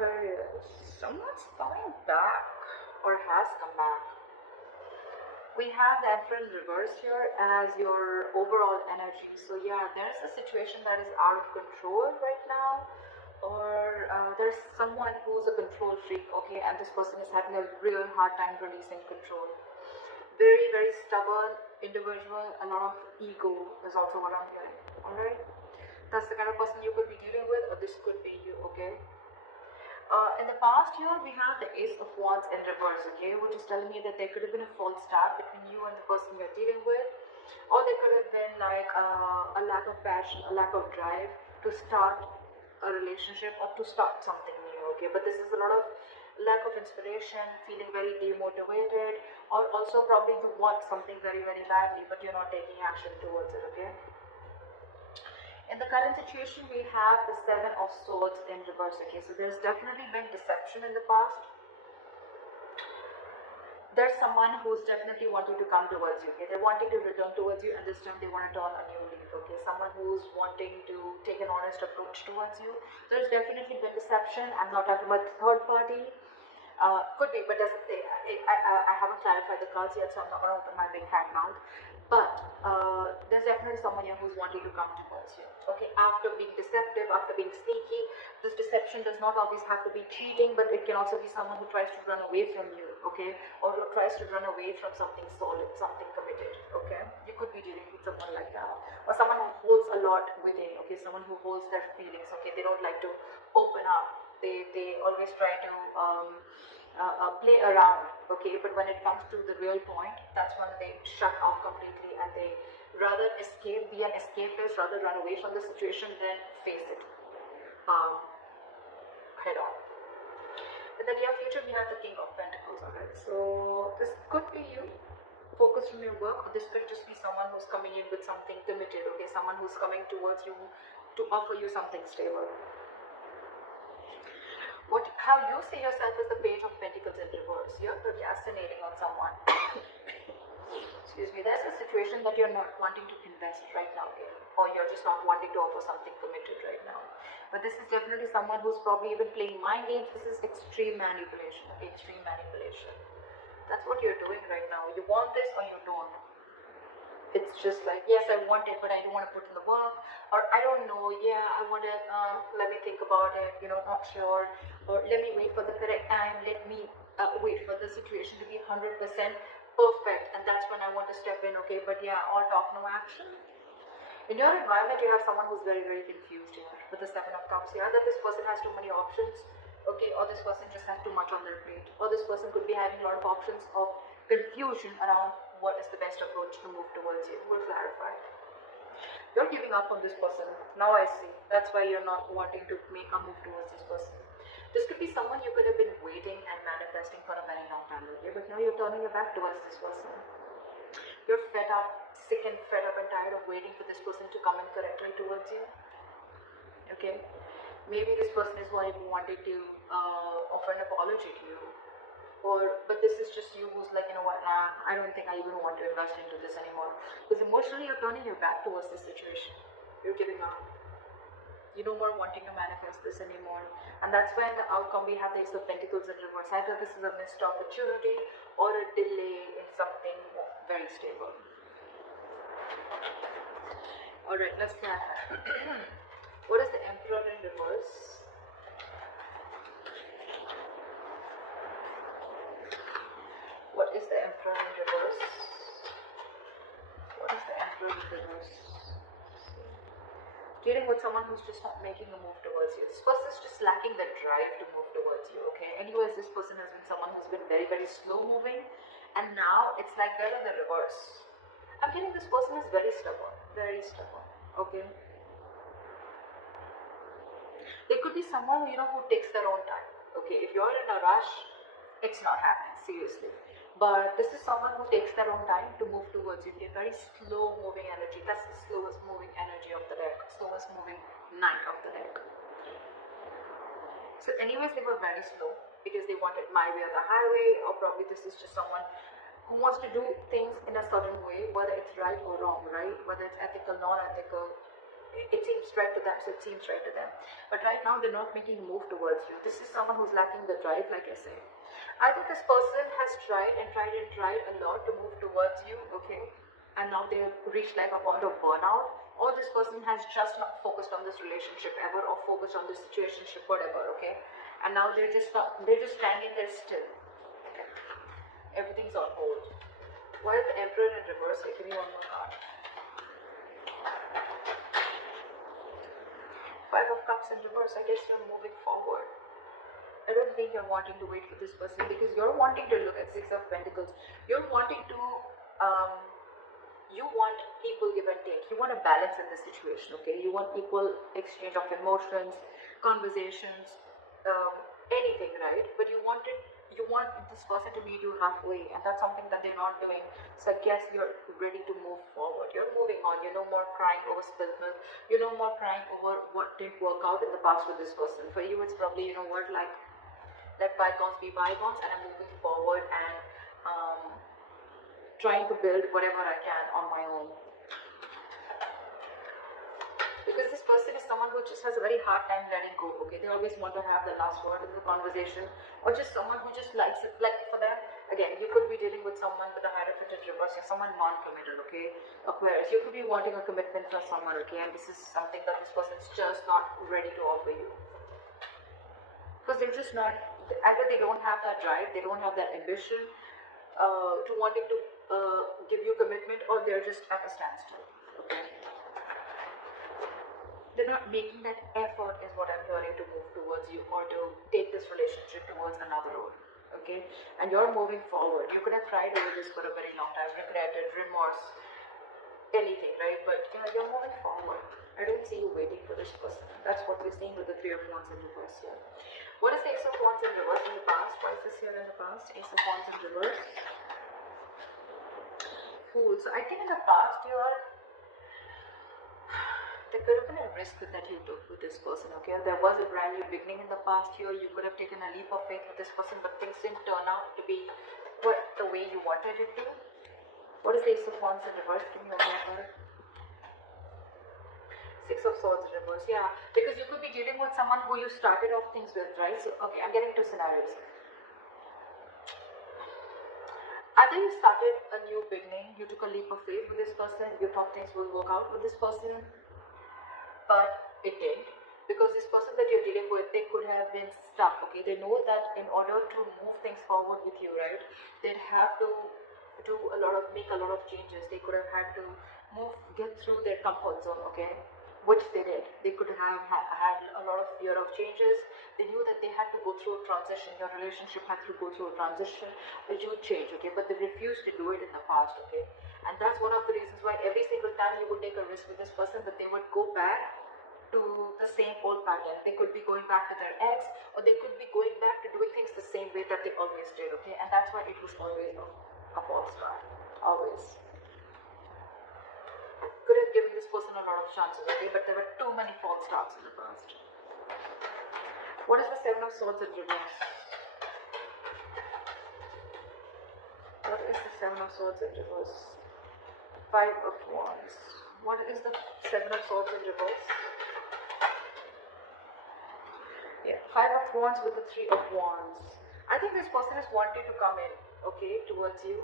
Aquarius, someone's coming back or has come back. We have the Emperor in reverse here as your overall energy. So yeah, there's a situation that is out of control right now, or there's someone who's a control freak, okay, and this person is having a real hard time releasing control. Very, very stubborn individual, a lot of ego is also what I'm hearing, alright? That's the kind of person you could be dealing with, or this could be you, okay? In the past year, we have the Ace of Wands in reverse, okay, which is telling me that there could have been a false start between you and the person you're dealing with, or there could have been like a lack of passion, a lack of drive to start a relationship or to start something new, okay? But this is a lot of lack of inspiration, feeling very demotivated, or also probably you want something very, very badly, but you're not taking action towards it, okay? In the current situation, we have the Seven of Swords in reverse, okay? So there's definitely been deception in the past. There's someone who's definitely wanting to come towards you, okay? They're wanting to return towards you, and this time they want to turn a new leaf, okay? Someone who's wanting to take an honest approach towards you. There's definitely been deception. I'm not talking about the third party. Could be, but doesn't say. I haven't clarified the cards yet, so I'm not going to open my big fat mouth. But there's definitely someone here who's wanting to come towards you. Okay, after being deceptive, after being sneaky, this deception does not always have to be cheating, but it can also be someone who tries to run away from you, okay, or who tries to run away from something solid, something committed, okay. You could be dealing with someone like that, or someone who holds a lot within, okay, someone who holds their feelings, okay. They don't like to open up. They always try to play around, okay, but when it comes to the real point, that's when they shut off completely, and they rather escape, be an escapist, rather run away from the situation than face it head on. In the near future, we have the King of Pentacles, alright, so this could be you focused on your work, or this could just be someone who's coming in with something committed, okay, someone who's coming towards you to offer you something stable. How you see yourself as the Page of Pentacles in reverse. You're procrastinating on someone. Excuse me. There's a situation that you're not wanting to invest right now in, or you're just not wanting to offer something committed right now. But this is definitely someone who's probably even playing mind games. This is extreme manipulation. Extreme manipulation. That's what you're doing right now. You want this or you don't. It's just like, yes, I want it, but I don't want to put in the work, or I don't know, yeah, I want to, let me think about it, you know, not sure, or let me wait for the correct time, let me wait for the situation to be 100% perfect, and that's when I want to step in, okay, but yeah, all talk, no action. In your environment, you have someone who's very, very confused here, with the Seven of Cups here, that this person has too many options, okay, or this person just has too much on their plate, or this person could be having a lot of options of confusion around what is the best approach to move towards you. We'll clarify. You're giving up on this person. Now I see. That's why you're not wanting to make a move towards this person. This could be someone you could have been waiting and manifesting for a very long time, okay? But now you're turning your back towards this person. You're fed up, sick and fed up and tired of waiting for this person to come in correctly towards you. Okay? Maybe this person is wanting to offer an apology to you. But this is just you who's like, you know what, nah, I don't think I even want to invest into this anymore. Because emotionally you're turning your back towards this situation. You're giving up. You no more wanting to manifest this anymore. And that's why in the outcome we have the Ace of Pentacles in reverse. Either this is a missed opportunity or a delay in something very stable. Alright, let's clarify. What is the Emperor in reverse? What is the Emperor in reverse? What is the Emperor in reverse? Dealing with someone who's just not making a move towards you. This person is just lacking the drive to move towards you, okay? Anyways, this person has been someone who's been very, very slow moving, and now it's like they're in the reverse. I'm getting this person is very stubborn, okay? There could be someone, you know, who takes their own time, okay? If you're in a rush, it's not happening, seriously. But this is someone who takes their own time to move towards you. They're very slow moving energy. That's the slowest moving energy of the deck. Slowest moving knight of the deck. So anyways, they were very slow because they wanted my way or the highway, or probably this is just someone who wants to do things in a certain way, whether it's right or wrong, right? Whether it's ethical, non-ethical, it seems right to them, so it seems right to them. But right now they're not making a move towards you. This is someone who's lacking the drive, like I say. I think this person has tried and tried and tried a lot to move towards you, okay? And now they've reached like a point of burnout. Or this person has just not focused on this relationship ever, or focused on this situationship, whatever, okay? And now they're just standing there still. Okay? Everything's on hold. Why is the Emperor in reverse? Give me one more card. Five of Cups in reverse. I guess you're moving forward. I don't think you're wanting to wait for this person, because you're wanting to look at Six of Pentacles. You're wanting to, you want equal give and take. You want a balance in this situation, okay? You want equal exchange of emotions, conversations, anything, right? But you want this person to meet you halfway, and that's something that they're not doing. So I guess you're ready to move forward. You're moving on. You're no more crying over spilled milk. You're no more crying over what didn't work out in the past with this person. For you, it's probably, you know what, like, let bygones be bygones, and I'm moving forward and trying to build whatever I can on my own. Because this person is someone who just has a very hard time letting go, okay? They always want to have the last word in the conversation, or just someone who just likes it. Like for them, again, you could be dealing with someone with a Hierophant in reverse. You're someone non-committal, okay? Aquarius, you could be wanting a commitment from someone, okay? And this is something that this person is just not ready to offer you. Because they're just not, either they don't have that drive, they don't have that ambition to wanting to give you commitment, or they're just at a standstill, okay? They're not making that effort, is what I'm hearing, to move towards you or to take this relationship towards another road, okay? And you're moving forward. You could have tried over this for a very long time, regretted, remorse, anything, right? But you're moving forward. I don't see you waiting for this person. That's what we're seeing with the Three of Wands in reverse here. What is the Ace of Wands in reverse in the past? Why is this here in the past? Ace of Wands in reverse. Fool. So I think in the past there could have been a risk that you took with this person, okay? There was a brand new beginning in the past here. You could have taken a leap of faith with this person, but things didn't turn out to be the way you wanted it to. What is the Ace of Wands in reverse? Give me one more card. Six of Swords in reverse, yeah. Because you could be dealing with someone who you started off things with, right? So, okay, I'm getting two scenarios. Either you started a new beginning, you took a leap of faith with this person, you thought things will work out with this person, but it didn't. Because this person that you're dealing with, they could have been stuck, okay? They know that in order to move things forward with you, right, they'd have to make a lot of changes. They could have had to get through their comfort zone, okay? Which they did. They could have had a lot of fear of changes. They knew that they had to go through a transition. Your relationship had to go through a transition, which would change, okay? But they refused to do it in the past, okay? And that's one of the reasons why every single time you would take a risk with this person, that they would go back to the same old pattern. They could be going back to their ex, or they could be going back to doing things the same way that they always did, okay? And that's why it was always a false start. Always. Could have given this person a lot of chances, okay? But there were too many false starts in the past. What is the Seven of Swords in reverse? What is the Seven of Swords in reverse? Five of Wands. What is the Seven of Swords in reverse? Yeah, Five of Wands with the Three of Wands. I think this person is wanting to come in, okay, towards you.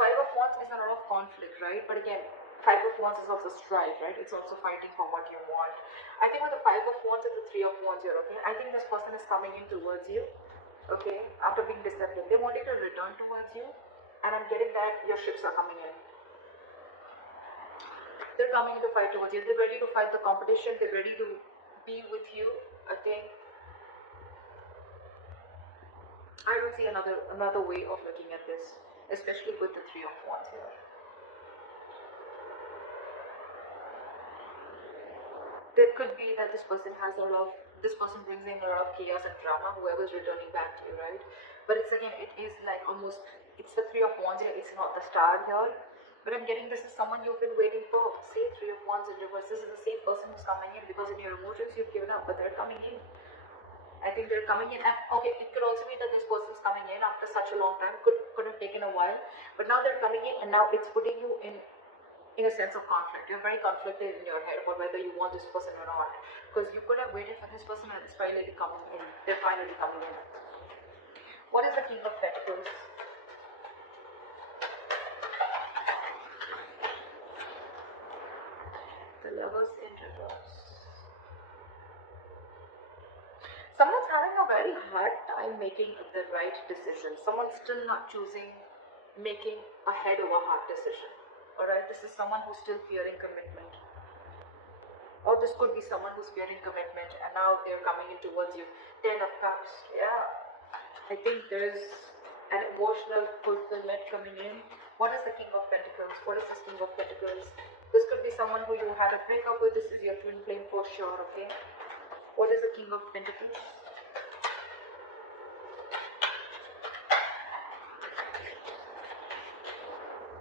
Five of Wands is a lot of conflict, right? But again, Five of Wands is also strife, right? It's also fighting for what you want. I think with the Five of Wands and the Three of Wands here, okay, I think this person is coming in towards you, okay, after being deceptive. They wanted to return towards you, and I'm getting that your ships are coming in. They're coming in to fight towards you. They're ready to fight the competition. They're ready to be with you, I think. I don't see another way of looking at this, especially with the Three of Wands here. There could be that this person brings in a lot of chaos and drama, whoever's returning back to you, right? But it's again, it is like almost, it's the Three of Wands here, it's not the Star here. But I'm getting this is someone you've been waiting for. Say Three of Wands in reverse. This is the same person who's coming in, because in your emotions you've given up, but they're coming in. I think they're coming in, and okay, it could also be that this person's coming in after such a long time, could have taken a while, but now they're coming in, and now it's putting you in in a sense of conflict. You're very conflicted in your head about whether you want this person or not, because you could have waited for this person and it's finally coming in. They're finally coming in. What is the King of Pentacles? The Lovers in reverse. Someone's having a very hard time making the right decision. Someone's still not choosing, making a head over heart decision. Alright, this is someone who's still fearing commitment. Or this could be someone who's fearing commitment and now they're coming in towards you. 10 of Cups. Yeah. I think there is an emotional fulfillment coming in. What is the King of Pentacles? What is this King of Pentacles? This could be someone who you had a breakup with. This is your twin flame for sure, okay? What is the King of Pentacles?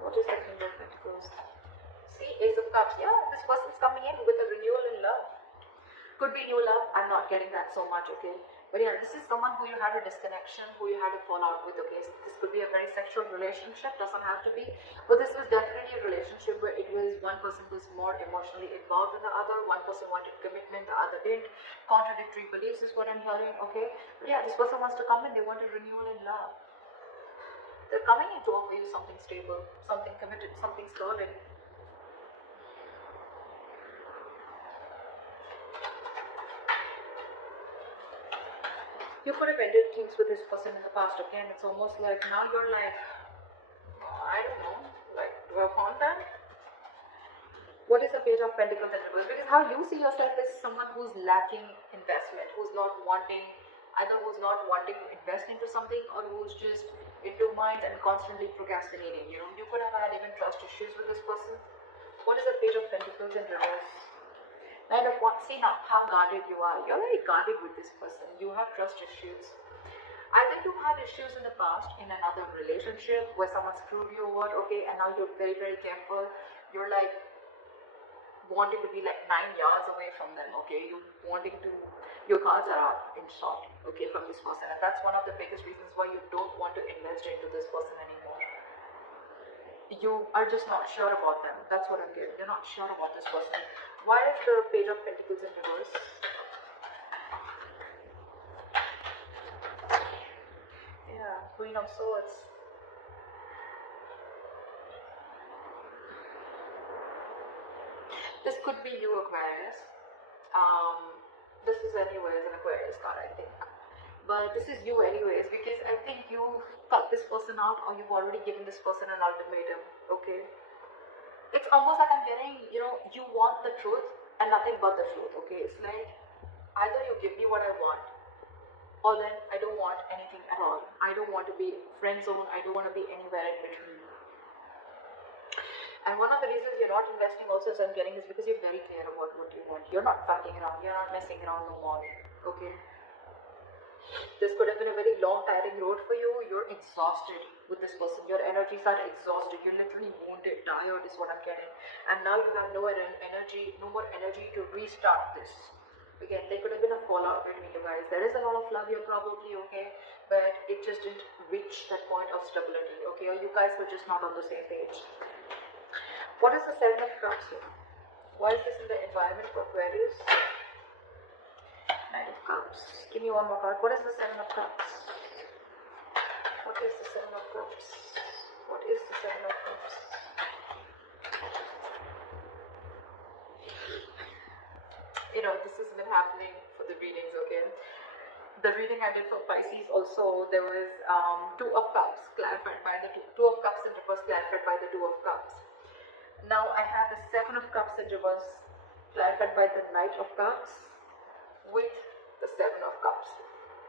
What is the King of Pentacles? See, Ace of Cups. Yeah, this person's coming in with a renewal in love. Could be new love. I'm not getting that so much, okay? But yeah, this is someone who you had a disconnection, who you had a fallout with, okay? So this could be a very sexual relationship, doesn't have to be. But this was definitely a relationship where it was one person was more emotionally involved than the other, one person wanted commitment, the other didn't. Contradictory beliefs is what I'm hearing, okay? But yeah, this person wants to come in, they want a renewal in love. They're coming in to offer you something stable, something committed, something solid. You could have ended things with this person in the past, okay? And it's almost like now you're like, oh, I don't know, like, do I want that? What is the Page of Pentacles in reverse? Because how you see yourself is someone who's lacking investment, who's not wanting, either who's not wanting to invest into something or who's just in two minds and constantly procrastinating. You know, you could have had even trust issues with this person. What is the Page of Pentacles in reverse? Nine of Wands. See now how guarded you are. You're very guarded with this person. You have trust issues. Either you had issues in the past in another relationship where someone screwed you over, okay, and now you're very, very careful. You're like wanting to be like 9 yards away from them, okay? You wanting to, your cards are out in short, okay, from this person. And that's one of the biggest reasons why you don't want to invest into this person anymore. You are just not sure about them. That's what I'm getting. You're not sure about this person. Why is the Page of Pentacles in reverse? Yeah, Queen of Swords. This could be you, Aquarius. This is anyways an Aquarius card, I think. But this is you anyways, because I think you cut this person out or you've already given this person an ultimatum, okay? It's almost like I'm getting, you know, you want the truth and nothing but the truth, okay? It's like, either you give me what I want, or then I don't want anything at all. I don't want to be friend zone, I don't want to be anywhere in between. And one of the reasons you're not investing also, as I'm getting, is because you're very clear about what you want. You're not fucking around, you're not messing around no more, okay? This could have been a very long, tiring road for you. You're exhausted with this person. Your energies are exhausted. You're literally wounded, tired is what I'm getting. And now you have no more energy to restart this. Again, there could have been a fallout between you guys. There is a lot of love here probably, okay? But it just didn't reach that point of stability, okay? Or you guys were just not on the same page. What is the Seven of Cups here? Why is this in the environment for Aquarius? Knight of Cups. Give me one more card. What is the Seven of Cups? What is the Seven of Cups? What is the Seven of Cups? You know, this has been happening for the readings, okay? The reading I did for Pisces also, there was Two of Cups clarified by the Two of Cups in reverse clarified by the Two of Cups. Now I have the Seven of Cups in reverse clarified by the Knight of Cups with the Seven of Cups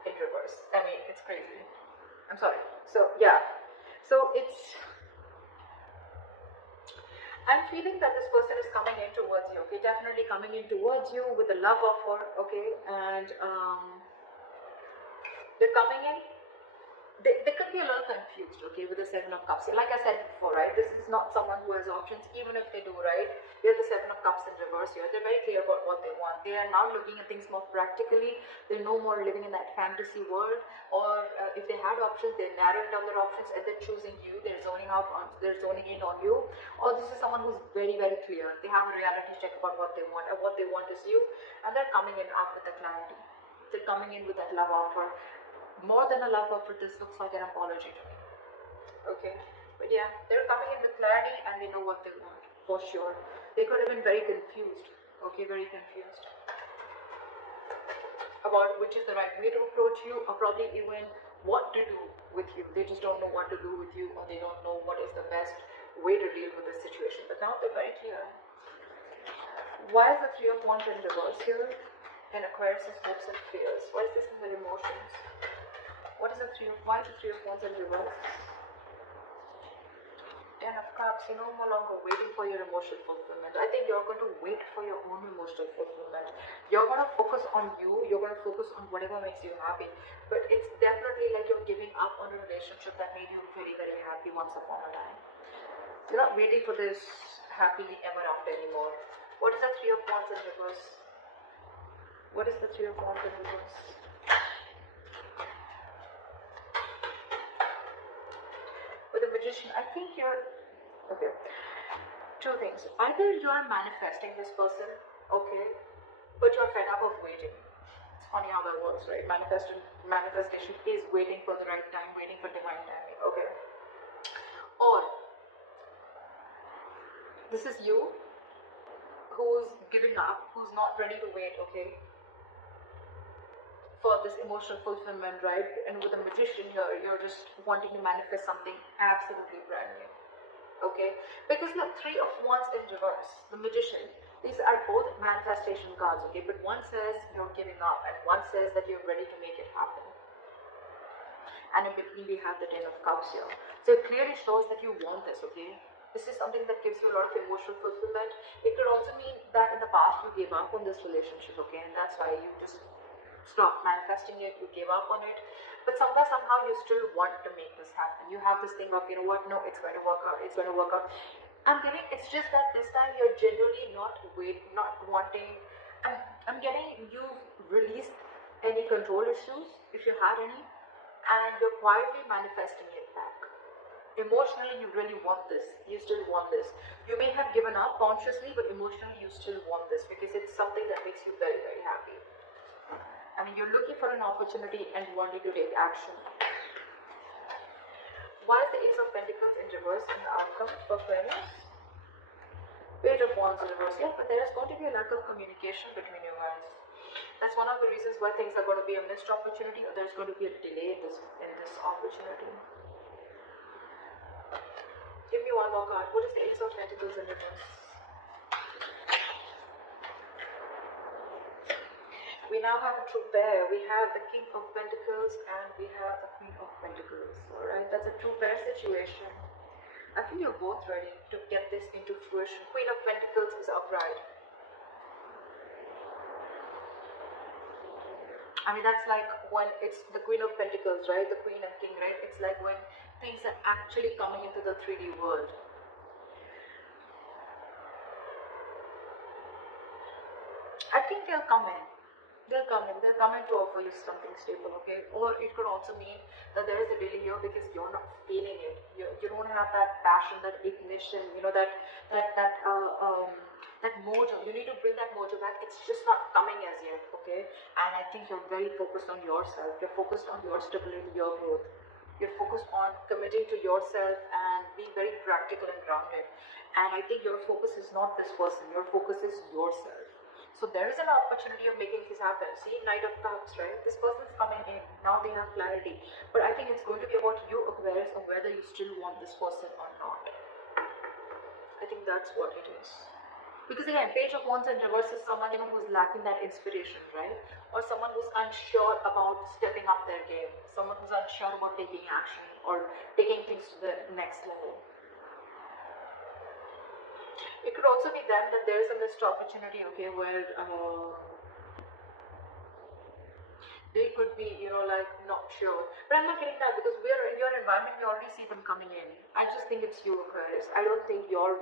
in reverse. I mean, it's crazy. I'm sorry. So yeah, so it's, I'm feeling that this person is coming in towards you, okay? Definitely coming in towards you with a love offer, okay? And they're coming in they could be a little confused, okay, with the Seven of Cups. Like I said before, right, this is not someone who has options, even if they do, right? We have the Seven of Cups in reverse here. They're very clear about what they want. They are now looking at things more practically. They're no more living in that fantasy world, or if they had options, they're narrowing down their options and they're choosing you. They're zoning out on, they're zoning in on you. Or this is someone who's very, very clear. They have a reality check about what they want, and what they want is you, and they're coming in up with the clarity. They're coming in with that love offer. More than a love offer, this looks like an apology to me. Okay, but yeah, they're coming in with clarity and they know what they want, for sure. They could have been very confused, okay, very confused about which is the right way to approach you, or probably even what to do with you. They just don't know what to do with you, or they don't know what is the best way to deal with this situation. But now they're very clear. Why is the Three of Wands in reverse here? And Aquarius' hopes and fears. Why is this in their emotions? What is the why is the Three of Wands in reverse? Ten of Cups, you're no longer waiting for your emotional fulfillment. I think you're going to wait for your own emotional fulfillment. You're going to focus on you, you're going to focus on whatever makes you happy. But it's definitely like you're giving up on a relationship that made you very, very happy once upon a time. You're not waiting for this happily ever after anymore. What is the Three of Wands in reverse? What is the Three of Wands in reverse? With the Magician, I think you're, okay, two things. Either you are manifesting this person, okay, but you're fed up of waiting. It's funny how that works, right? Manifestation is waiting for the right time, waiting for divine timing, okay. Or this is you who's giving up, who's not ready to wait, okay, for this emotional fulfillment, right? And with the Magician here, you're just wanting to manifest something absolutely brand new, okay? Because look, Three of Wands in reverse, the Magician, these are both manifestation cards, okay? But one says you're giving up, and one says that you're ready to make it happen. And in between we have the Ten of Cups here. So it clearly shows that you want this, okay? This is something that gives you a lot of emotional fulfillment. It could also mean that in the past you gave up on this relationship, okay? And that's why you just stopped manifesting it, you gave up on it. But somewhere, somehow you still want to make this happen. You have this thing of, you know what, no, it's going to work out, it's going to work out. I'm getting, it's just that this time you're generally not wanting, I'm getting you've released any control issues, if you had any, and you're quietly manifesting it back. Emotionally, you really want this. You still want this. You may have given up consciously, but emotionally, you still want this because it's something that makes you very, very happy. I mean, you're looking for an opportunity and wanting to take action. Why is the Ace of Pentacles in reverse in the outcome for Aquarius? Page of Wands in reverse. Yeah, but there is going to be a lack of communication between you guys. That's one of the reasons why things are going to be a missed opportunity, or there's going to be a delay in this opportunity. Give me one more card. What is the Ace of Pentacles in reverse? We now have a true pair. We have the King of Pentacles and we have the Queen of Pentacles. Alright, that's a true pair situation. I feel you're both ready to get this into fruition. Queen of Pentacles is upright. I mean, that's like when it's the Queen of Pentacles, right? The Queen and King, right? It's like when things are actually coming into the 3D world. I think they'll come in. They'll come in to offer you something stable, okay? Or it could also mean that there is a delay here because you're not feeling it. You don't have that passion, that ignition, you know, that mojo. You need to bring that mojo back. It's just not coming as yet, okay? And I think you're very focused on yourself. You're focused on your stability, your growth. You're focused on committing to yourself and being very practical and grounded. And I think your focus is not this person. Your focus is yourself. So there is an opportunity of making this happen. See, Knight of Cups, right? This person's coming in. Now they have clarity. But I think it's going to be about you, Aquarius, of whether you still want this person or not. I think that's what it is. Because again, Page of Wands in reverse is someone, you know, who's lacking that inspiration, right? Or someone who's unsure about stepping up their game. Someone who's unsure about taking action or taking things to the next level. It could also be then that there is a missed opportunity, okay, where They could be, like not sure. But I'm not getting that because we're in your environment, we already see them coming in. I just think it's you, Aquarius. I don't think you're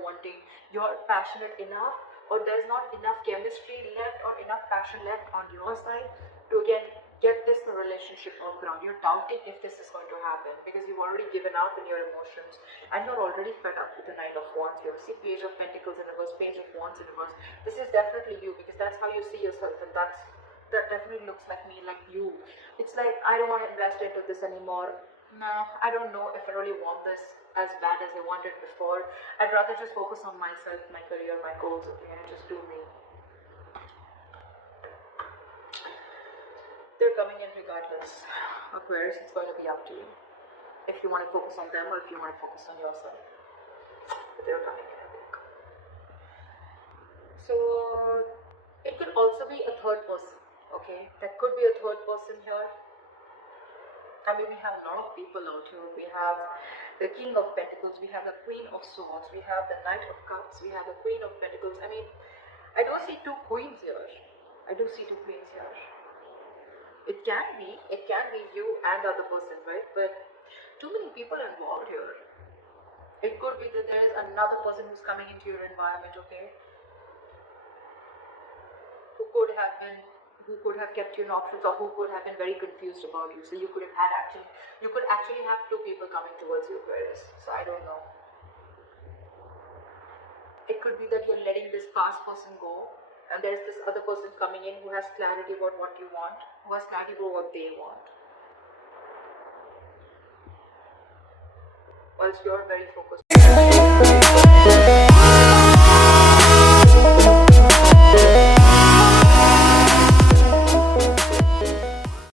passionate enough, or there's not enough chemistry left or enough passion left on your side to get this relationship off ground. You're doubting if this is going to happen because you've already given up in your emotions and you're already fed up with the Knight of Wands here. See Page of Pentacles in reverse, Page of Wands in reverse. This is definitely you because that's how you see yourself, and that definitely looks like me, like you. It's like, I don't want to invest into this anymore. No, I don't know if I really want this as bad as I wanted before. I'd rather just focus on myself, my career, my goals, okay, and just do me. They're coming in regardless. Aquarius, it's going to be up to you. If you want to focus on them or if you want to focus on yourself. But they're coming in, I think. So, it could also be a third person. Okay, that could be a third person here. I mean, we have a lot of people out here. We have the King of Pentacles, we have the Queen of Swords, we have the Knight of Cups, we have the Queen of Pentacles. I mean, I do see two queens here. I do see two queens here. It can be you and the other person, right? But too many people involved here. It could be that there is another person who's coming into your environment, okay? Who could have kept you knocked, or who could have been very confused about you. So you could actually have two people coming towards you, Aquarius. So I don't know. It could be that you're letting this past person go, and there's this other person coming in who has clarity about what you want, who has clarity about what they want. Whilst you're very focused.